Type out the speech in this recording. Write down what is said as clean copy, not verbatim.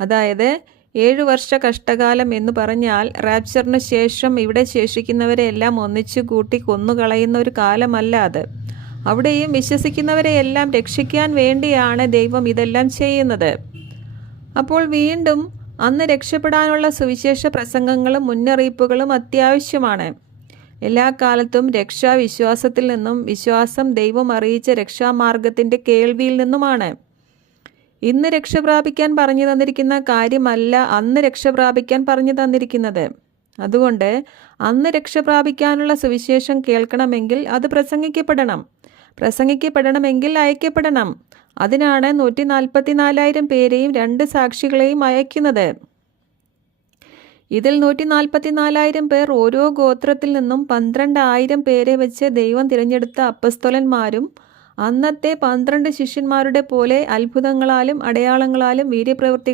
അതായത് 7 വർഷ കഷ്ടകാലം എന്ന് പറഞ്ഞാൽ റാപ്ചറിന് ശേഷം ഇവിടെ ശേഷിക്കുന്നവരെ എല്ലാം ഒന്നിച്ചു കൂട്ടി കൊന്നുകളയുന്ന ഒരു കാലമല്ല അത്. അവിടെയും വിശ്വസിക്കുന്നവരെ എല്ലാം രക്ഷിക്കാൻ വേണ്ടിയാണ് ദൈവം ഇതെല്ലാം ചെയ്യുന്നത്. അപ്പോൾ വീണ്ടും അന്ന് രക്ഷപ്പെടാനുള്ള സുവിശേഷ പ്രസംഗങ്ങളും മുന്നറിയിപ്പുകളും അത്യാവശ്യമാണ്. എല്ലാ കാലത്തും രക്ഷാ വിശ്വാസത്തിൽ നിന്നും, വിശ്വാസം ദൈവം അറിയിച്ച രക്ഷാമാർഗത്തിൻ്റെ കേൾവിയിൽ നിന്നുമാണ്. ഇന്ന് രക്ഷ പ്രാപിക്കാൻ പറഞ്ഞു തന്നിരിക്കുന്ന കാര്യമല്ല അന്ന് രക്ഷ പ്രാപിക്കാൻ പറഞ്ഞു തന്നിരിക്കുന്നത്. അതുകൊണ്ട് അന്ന് രക്ഷ പ്രാപിക്കാനുള്ള സുവിശേഷം കേൾക്കണമെങ്കിൽ അത് പ്രസംഗിക്കപ്പെടണമെങ്കിൽ അയക്കപ്പെടണം. അതിനാണ് 144,000 പേരെയും 2 സാക്ഷികളെയും അയക്കുന്നത്. ഇതിൽ 144,000 പേർ ഓരോ ഗോത്രത്തിൽ നിന്നും 12,000 പേരെ വെച്ച് ദൈവം തിരഞ്ഞെടുത്ത അപ്പസ്തോലന്മാരും അന്നത്തെ 12 ശിഷ്യന്മാരുടെ പോലെ അത്ഭുതങ്ങളാലും അടയാളങ്ങളാലും വീര്യപ്രവൃത്തികളാലും